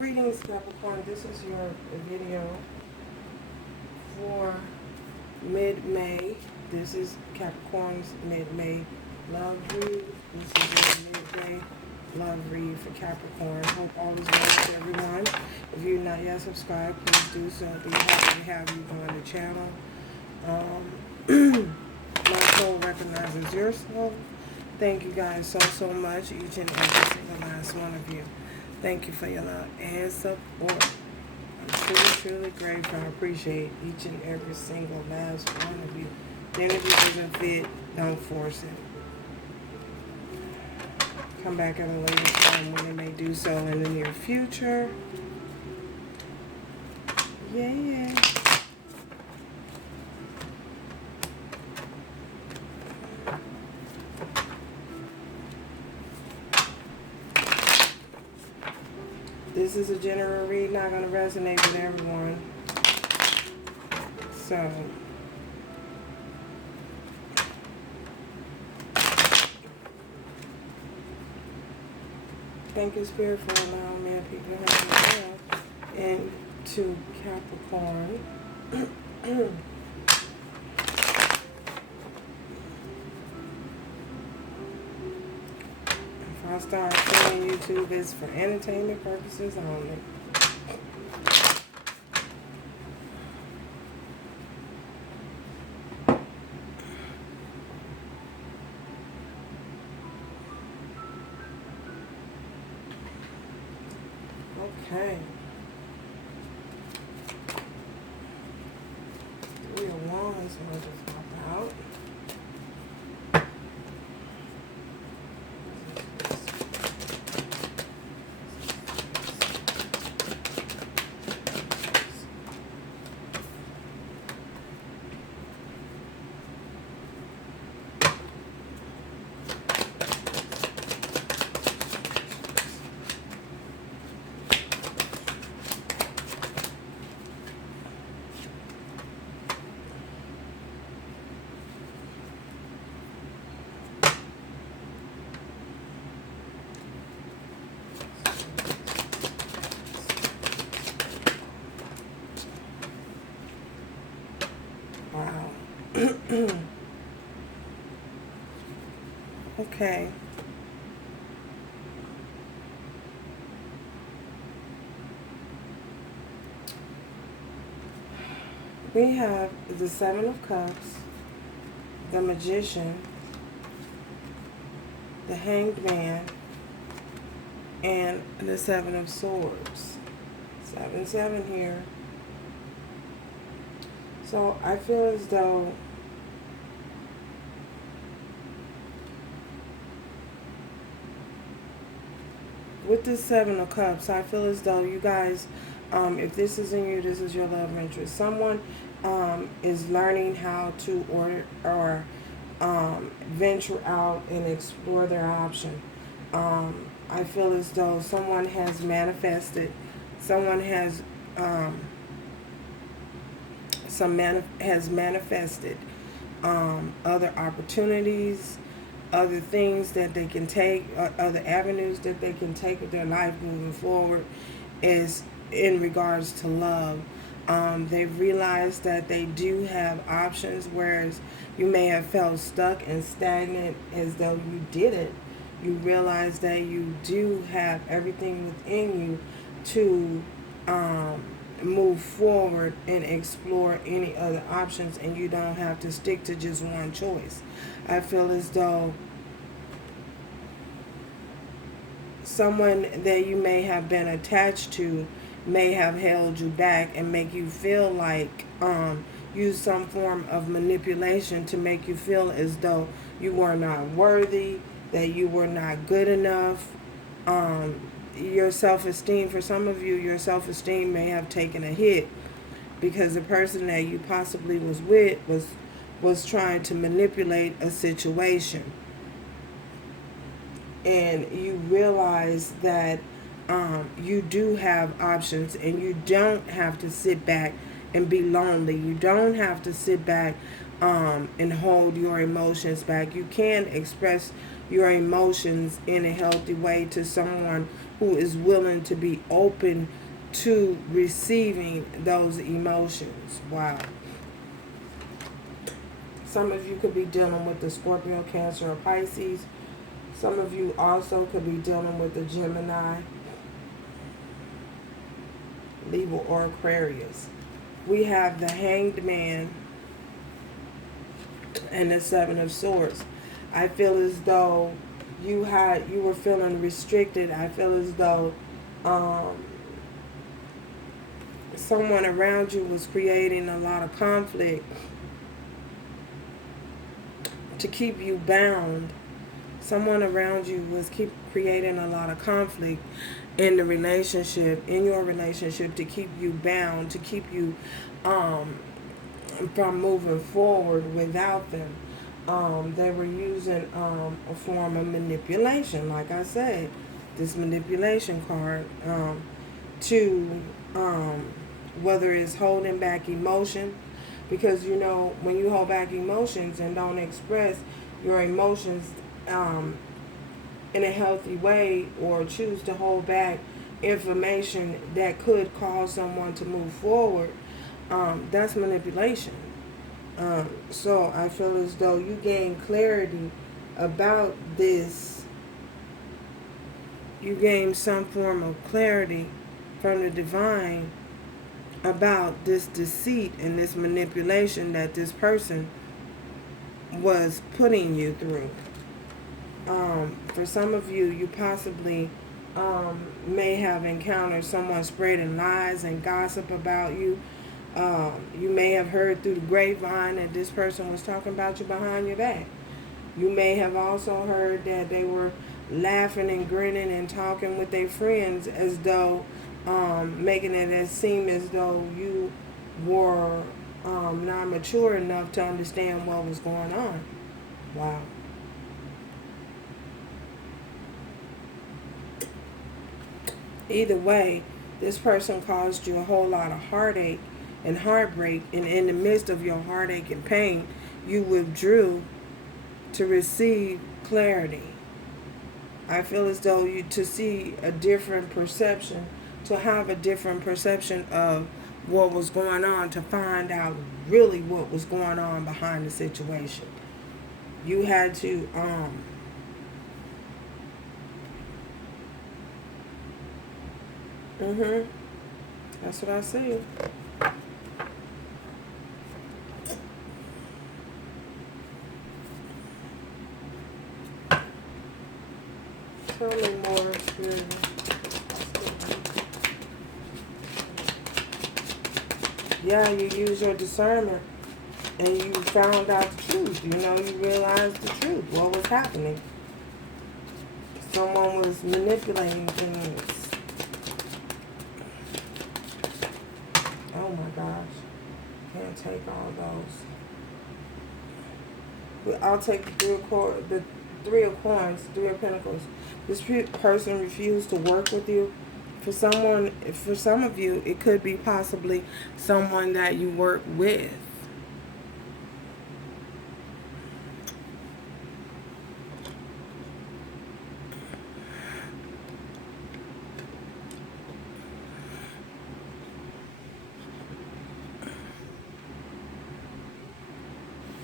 Greetings, Capricorn. This is your video for mid-May. This is Capricorn's mid-May love read. This is your mid-May love read for Capricorn. Hope all is well with everyone. If you're not yet subscribed, please do so. I'll be happy to have you on the channel. My soul recognizes your soul. Thank you guys so much, each and every single last one of you. Thank you for your love and support. I'm truly grateful. I appreciate each and every single last one of you. Then if it doesn't fit, don't force it. Come back at a later time when it may do so in the near future. Yeah. This is a general read, not going to resonate with everyone. So, thank you, Spirit, for allowing me and people to have love into Capricorn. If I start saying YouTube is for entertainment purposes only. Okay. Three of Wands will just pop out. Wow. Okay. We have the Seven of Cups, the Magician, the Hanged Man, and the Seven of Swords. 7 here. So I feel as though with the Seven of Cups, I feel as though you guys, if this isn't you, this is your love interest. Someone is learning how to venture out and explore their option. I feel as though someone has manifested, someone has manifested other opportunities, other things that they can take, other avenues that they can take with their life moving forward is in regards to love. They've realized that they do have options, whereas you may have felt stuck and stagnant as though you didn't. You realize that you do have everything within you to move forward and explore any other options, and you don't have to stick to just one choice. I feel as though someone that you may have been attached to may have held you back and make you feel like use some form of manipulation to make you feel as though you were not worthy, that you were not good enough. Your self-esteem, for some of you, your self-esteem may have taken a hit because the person that you possibly was with was trying to manipulate a situation. And you realize that you do have options, and you don't have to sit back and be lonely. You don't have to sit back and hold your emotions back. You can express your emotions in a healthy way to someone who is willing to be open to receiving those emotions. Wow. Some of you could be dealing with the Scorpio, Cancer, or Pisces. Some of you also could be dealing with the Gemini, Libra, or Aquarius. We have the Hanged Man and the Seven of Swords. I feel as though you were feeling restricted. I feel as though someone around you was creating a lot of conflict to keep you bound. Someone around you was creating a lot of conflict in the relationship, in your relationship, to keep you bound, to keep you from moving forward without them. They were using a form of manipulation, like I said, this manipulation card, to whether it's holding back emotion, because you know when you hold back emotions and don't express your emotions in a healthy way, or choose to hold back information that could cause someone to move forward, that's manipulation. So I feel as though you gain clarity about this. You gain some form of clarity from the divine about this deceit and this manipulation that this person was putting you through. For some of you, you possibly may have encountered someone spreading lies and gossip about you. You may have heard through the grapevine that this person was talking about you behind your back. You may have also heard that they were laughing and grinning and talking with their friends, as though making it seem as though you were not mature enough to understand what was going on. Wow. Either way, this person caused you a whole lot of heartache and heartbreak, and in the midst of your heartache and pain, you withdrew to receive clarity. I feel as though to see a different perception, to have a different perception of what was going on, to find out really what was going on behind the situation. You had to that's what I see. Tell me more, Spirit. Yeah, you use your discernment and you found out the truth. You know, you realized the truth, what was happening. Someone was manipulating things. Oh my gosh. Can't take all those. I'll take the Three of Coins, Three of Pentacles. This person refused to work with you. For some of you, it could be possibly someone that you work with.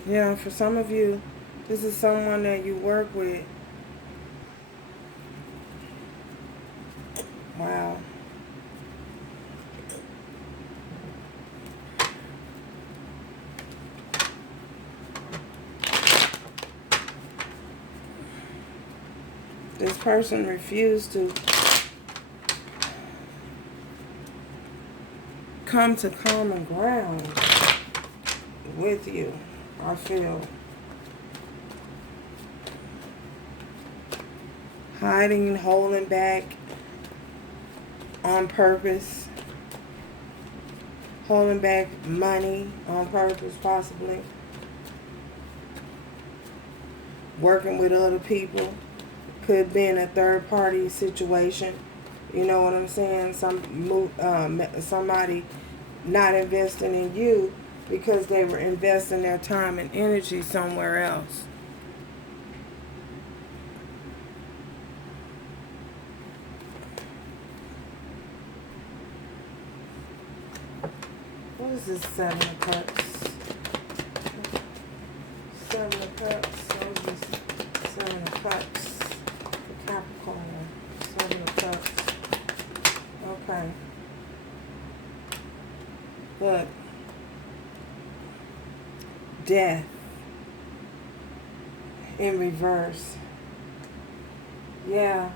Yeah, for some of you, this is someone that you work with. Wow. This person refused to come to common ground with you, I feel. Hiding, holding back on purpose. Holding back money on purpose, possibly. Working with other people. Could be in a third party situation. You know what I'm saying? Somebody not investing in you because they were investing their time and energy somewhere else. What is this Seven of Cups? Seven of Cups. What is this Seven of Cups? For Capricorn. Seven of Cups. Okay. Look. Death. In reverse. Yeah.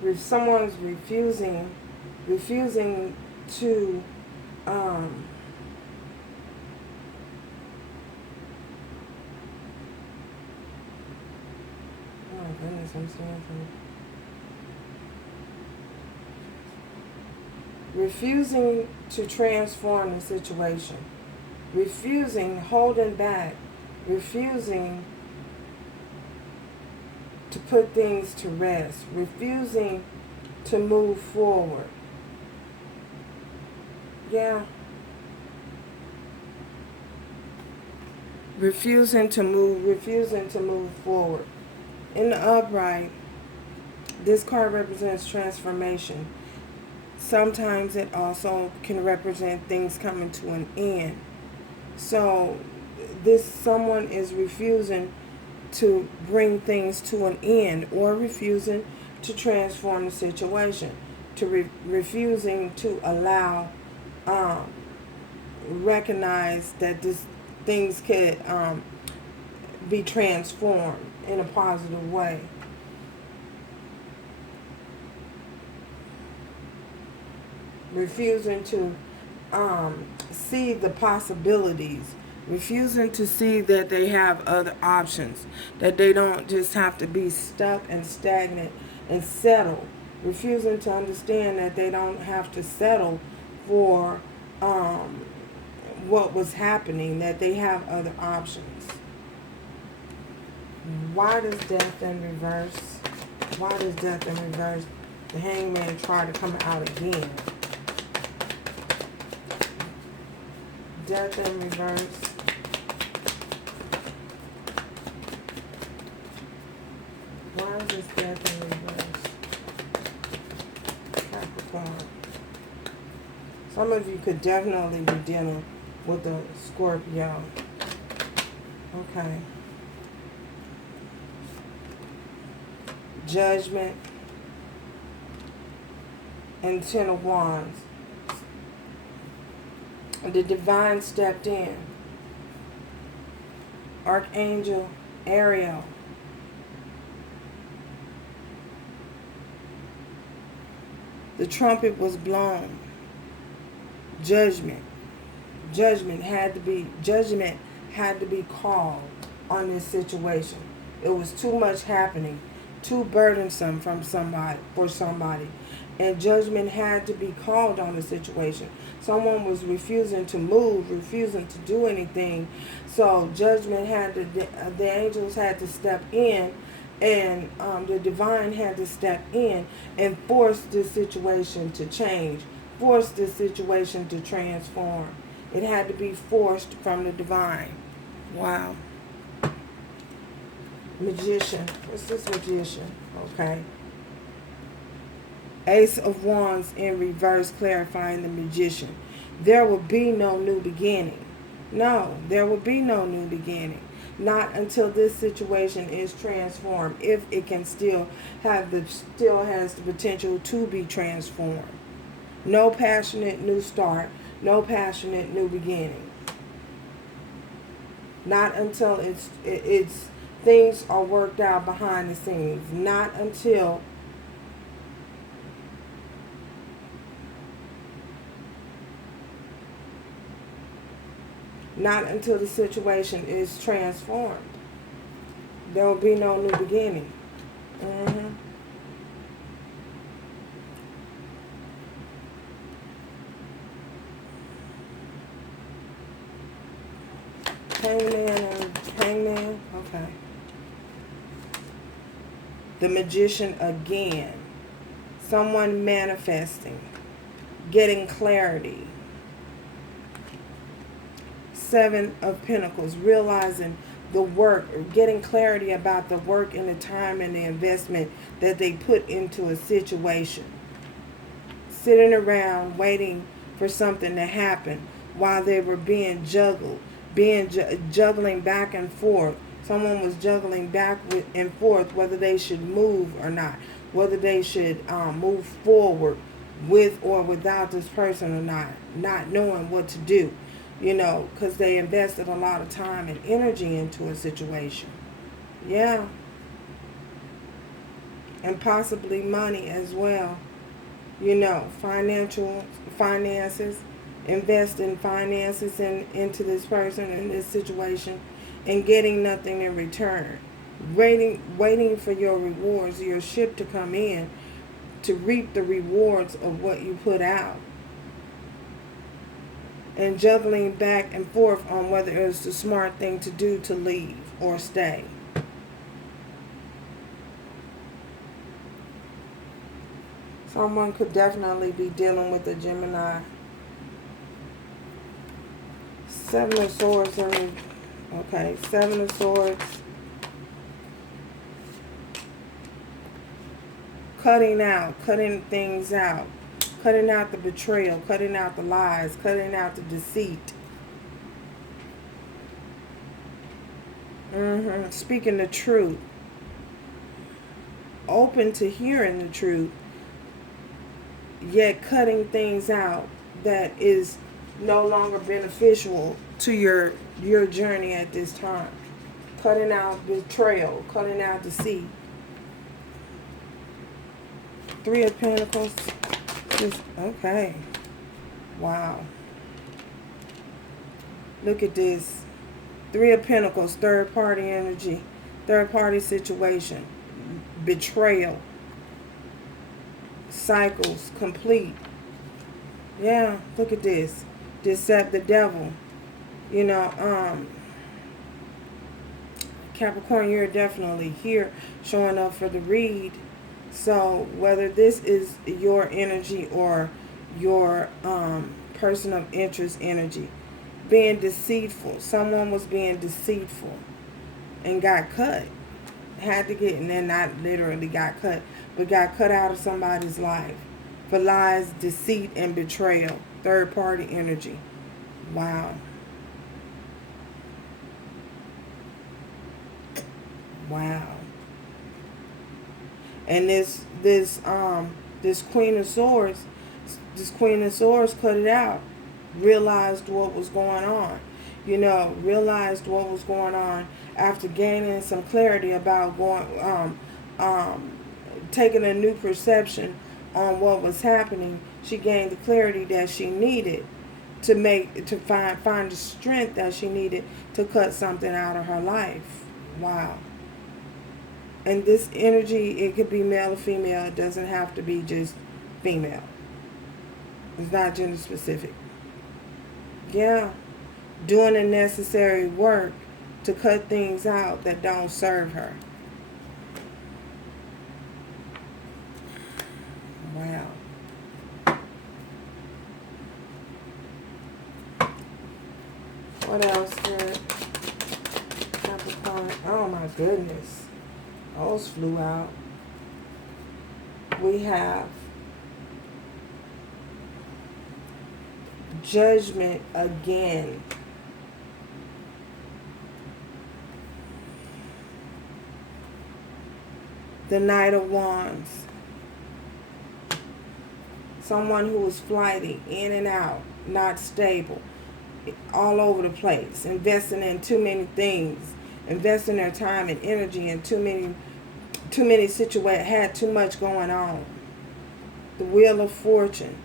If someone's refusing to oh my goodness, I'm seeing something. Refusing to transform the situation, refusing, holding back, refusing to put things to rest, refusing to move forward. Yeah. Refusing to move forward. In the upright, this card represents transformation. Sometimes it also can represent things coming to an end. So someone is refusing to bring things to an end, or refusing to transform the situation, to refusing to allow, recognize that things could be transformed in a positive way. Refusing to see the possibilities, refusing to see that they have other options, that they don't just have to be stuck and stagnant and settle, refusing to understand that they don't have to settle for what was happening, that they have other options. Why does death in reverse? Why does death in reverse? The Hangman try to come out again. Death in reverse. Why is this death in reverse? Capricorn. Some of you could definitely be dealing with a Scorpio. Okay. Judgment and Ten of Wands. The divine stepped in. Archangel Ariel. The trumpet was blown. Judgment had to be called on this situation. It was too much happening, too burdensome for somebody. And judgment had to be called on the situation. Someone was refusing to move, refusing to do anything. So judgment the angels had to step in, and the divine had to step in and force this situation to change, force this situation to transform. It had to be forced from the divine. Wow. Magician. What's this magician? Okay. Ace of Wands in reverse, clarifying the magician. There will be no new beginning. No, there will be no new beginning. Not until this situation is transformed. If it can still has the potential to be transformed. No passionate new start. No passionate new beginning. Not until it's things are worked out behind the scenes. Not until the situation is transformed. There will be no new beginning. Hangman. Okay. The magician again. Someone manifesting. Getting clarity. Seven of Pentacles. Realizing the work, getting clarity about the work and the time and the investment that they put into a situation. Sitting around waiting for something to happen while they were being juggled, juggling back and forth. Someone was juggling back and forth whether they should move or not, whether they should move forward with or without this person or not knowing what to do, because they invested a lot of time and energy into a situation. Yeah. And possibly money as well. Finances, invest in finances into this person in this situation and getting nothing in return. Waiting for your rewards, your ship to come in to reap the rewards of what you put out. And juggling back and forth on whether it was the smart thing to do to leave or stay. Someone could definitely be dealing with a Gemini. Seven of Swords. Okay, Seven of Swords. Cutting things out. Cutting out the betrayal, cutting out the lies, cutting out the deceit. Speaking the truth. Open to hearing the truth, yet cutting things out that is no longer beneficial to your journey at this time. Cutting out betrayal, cutting out deceit. Three of Pentacles. Okay. Wow. Look at this. Three of Pentacles, third party energy, third party situation, betrayal, cycles complete. Yeah, look at this. Decept the devil. Capricorn, you're definitely here showing up for the read. So whether this is your energy or your person of interest energy, being deceitful. Someone was being deceitful and got cut. Had to get, and then not literally got cut, but got cut out of somebody's life for lies, deceit, and betrayal. Third party energy. Wow. Wow. And this Queen of Swords, cut it out. Realized what was going on. Realized what was going on after gaining some clarity about taking a new perception on what was happening. She gained the clarity that she needed to find the strength that she needed to cut something out of her life. Wow. And this energy, it could be male or female. It doesn't have to be just female. It's not gender specific. Yeah. Doing the necessary work to cut things out that don't serve her. Wow. What else did Capricorn? Oh my goodness. Those flew out. We have Judgment again. The Knight of Wands. Someone who is flighty, in and out, not stable, all over the place, investing in too many things, investing their time and energy in too many situations, had too much going on. The Wheel of Fortune.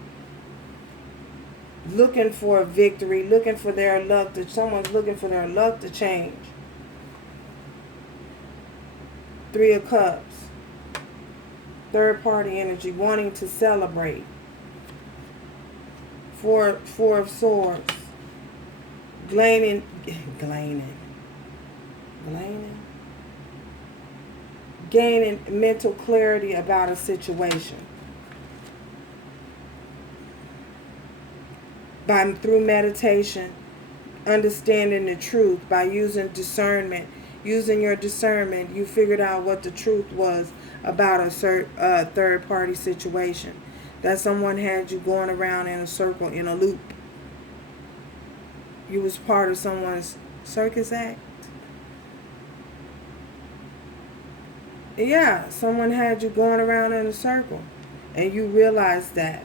Looking for a victory, looking for their luck, someone's looking for their luck to change. Three of Cups. Third party energy, wanting to celebrate. Four of Swords. Gaining mental clarity about a situation. Through meditation, understanding the truth by using discernment. Using your discernment, you figured out what the truth was about a third party situation. That someone had you going around in a circle, in a loop. You was part of someone's circus act. Yeah, someone had you going around in a circle. And you realized that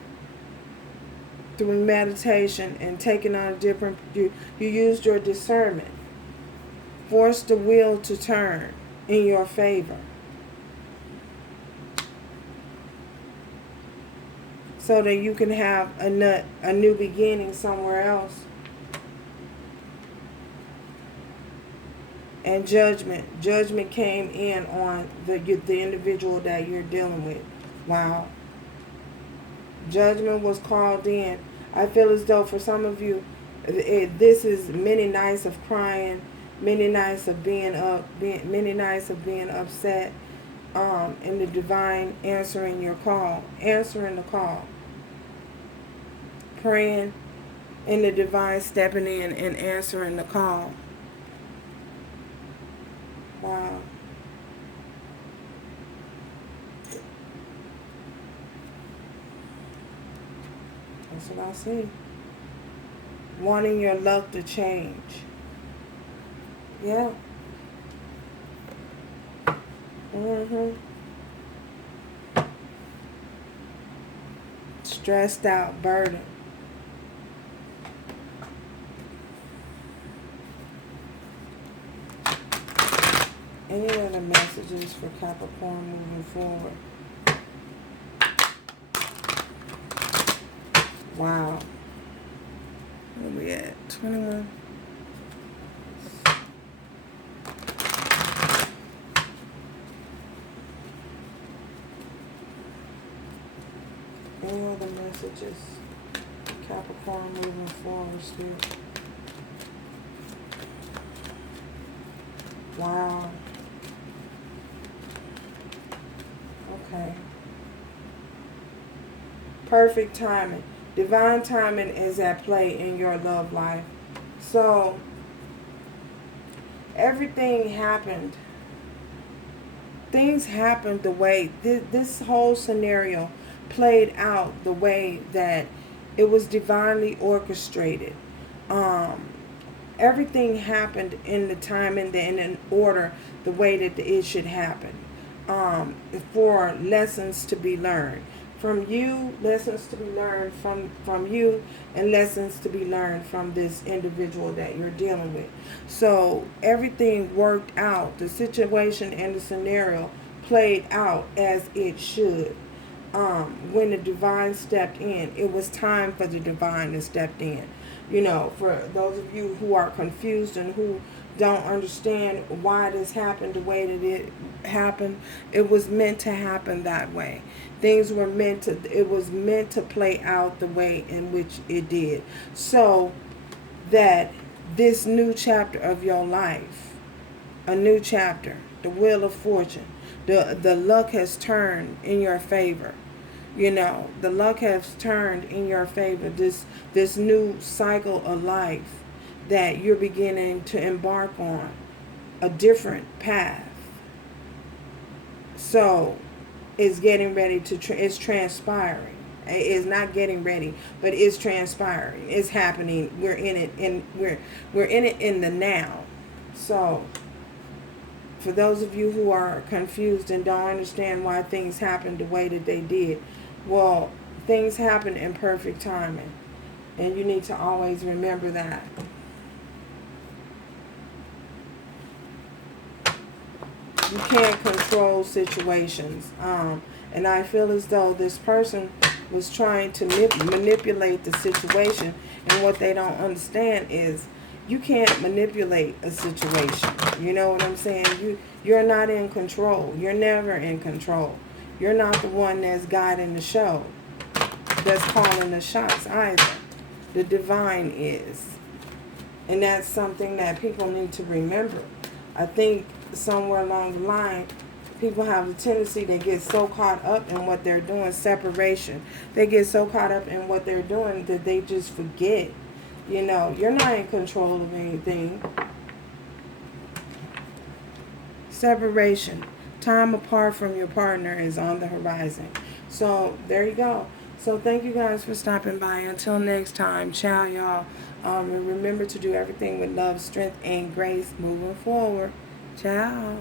through meditation and taking on a different, you used your discernment. Forced the wheel to turn in your favor. So that you can have a new beginning somewhere else. And judgment came in on the individual that you're dealing with. Wow. Judgment was called in. I feel as though for some of you, this is many nights of crying, many nights of being upset, and the divine answering your call, answering the call, praying, and the divine stepping in and answering the call. Wow. That's what I see. Wanting your luck to change. Yeah. Stressed out, burdened. Any other messages for Capricorn moving forward? Wow. Where we at? 21. Any other messages? Capricorn moving forward still. Wow. Okay. Perfect timing. Divine timing is at play in your love life. So, everything happened. Things happened the way, this whole scenario played out the way that it was divinely orchestrated. Everything happened in the time and in order, the way that it should happen. For lessons to be learned from you, lessons to be learned from you, and lessons to be learned from this individual that you're dealing with. So everything worked out. The situation and the scenario played out as it should. When the divine stepped in, it was time for the divine to step in. You know, for those of you who are confused and who don't understand why this happened the way that it happened, it was meant to happen that way. Things were it was meant to play out the way in which it did. So that this new chapter of your life, a new chapter, the wheel of fortune, the luck has turned in your favor. You know, the luck has turned in your favor. This new cycle of life that you're beginning to embark on, a different path. So it's getting ready to, it's transpiring. It's not getting ready, but it's transpiring. It's happening. We're in it, and we're in it in the now. So for those of you who are confused and don't understand why things happened the way that they did, well, things happen in perfect timing, and you need to always remember that. You can't control situations. And I feel as though this person was trying to manipulate the situation, and what they don't understand is you can't manipulate a situation. You know what I'm saying? You're not in control. You're never in control. You're not the one that's guiding the show, that's calling the shots either. The divine is. And that's something that people need to remember. I think somewhere along the line, people have the tendency to get so caught up in what they're doing, separation. They get so caught up in what they're doing that they just forget You know, you're not in control of anything. Separation. Time apart from your partner is on the horizon. So there you go. So thank you guys for stopping by. Until next time, ciao, y'all. And remember to do everything with love, strength, and grace moving forward. Ciao.